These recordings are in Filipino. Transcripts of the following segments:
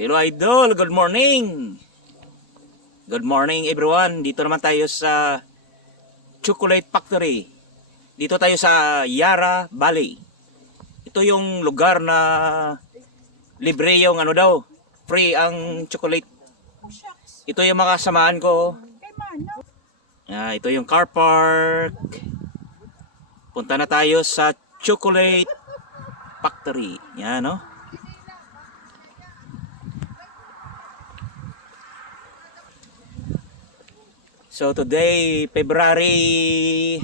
Hello Idol, good morning! Good morning everyone. Dito naman tayo sa Chocolate Factory. Dito tayo sa Yara Valley. Ito yung lugar na libre yung ano daw, free ang chocolate. Ito yung mga kasamaan ko. Ito yung car park. Punta na tayo sa Chocolate Factory. Yan, no? So today, February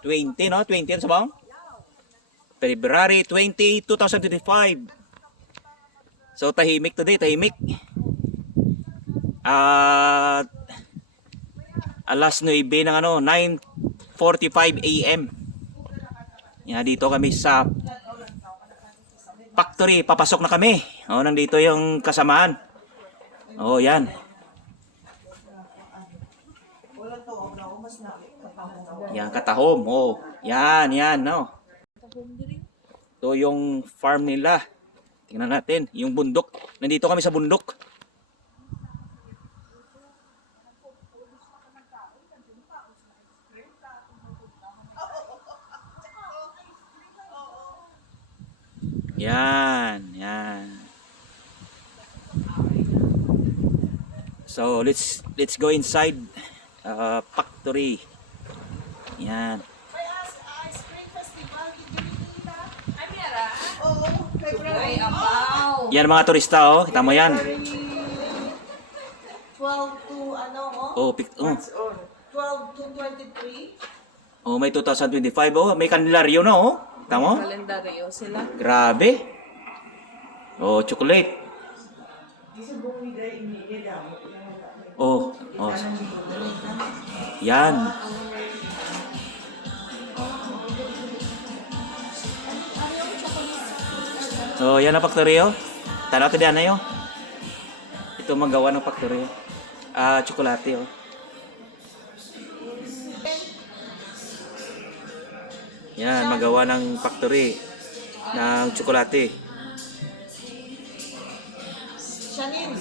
20, no? 20 sa bang? February 20, 2025. So tahimik today, tahimik. At alas 9 ng ano, 9:45 AM. Yan, dito kami sa factory, papasok na kami. Oh, nandito yung kasamaan. Oh, yan. Yan, katahom. Oh, yan, no. Ito yung farm nila. Tingnan natin, yung bundok. Nandito kami sa bundok. Yan. So let's go inside factory. Yan. Yan mga turista, oh. Kita mo yan. 12 to ano, Oh, 12 to 23. Oh, may 2025, oh. May kandilaryo na, oh. Kita mo? Kalendaryo sila. Grabe. Oh, chocolate. Oh. Yan. So, yan ang factory, oh. Tanaw to diyan na yun. Ito magawa ng factory. Tsokolate, oh. Yan, magawa ng factory ng tsokolate. Shanin.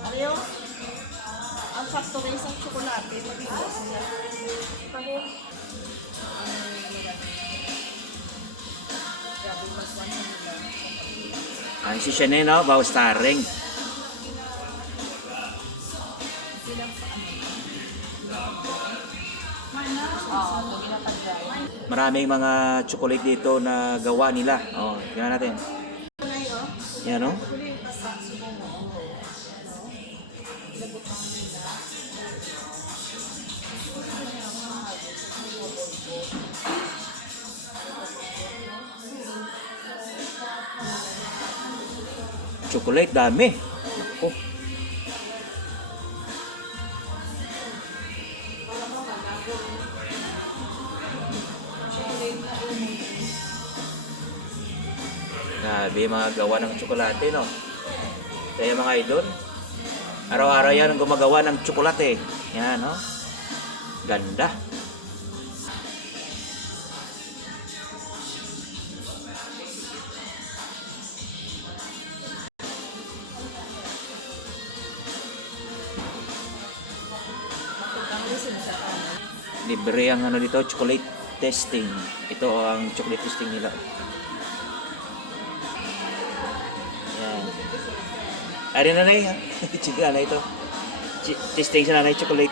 Ano yun? Ang factory sa tsokolate. Mag-iwas niya. Si Chanel, no? Bawas taring. Maraming mga chocolate dito na gawa nila. Oh, tingnan natin. Yan, no? Chocolate, dami. Oh. Grabe, mga gawa ng tsokolate, no? Kaya mga idol, araw-araw yan ang gumagawa ng tsokolate. Yan, no? Ganda. Libre ang ano dito, chocolate testing. Ito ang chocolate testing nila. Yan. Ari na ha? Chika na ito. Testing sa nanay chocolate.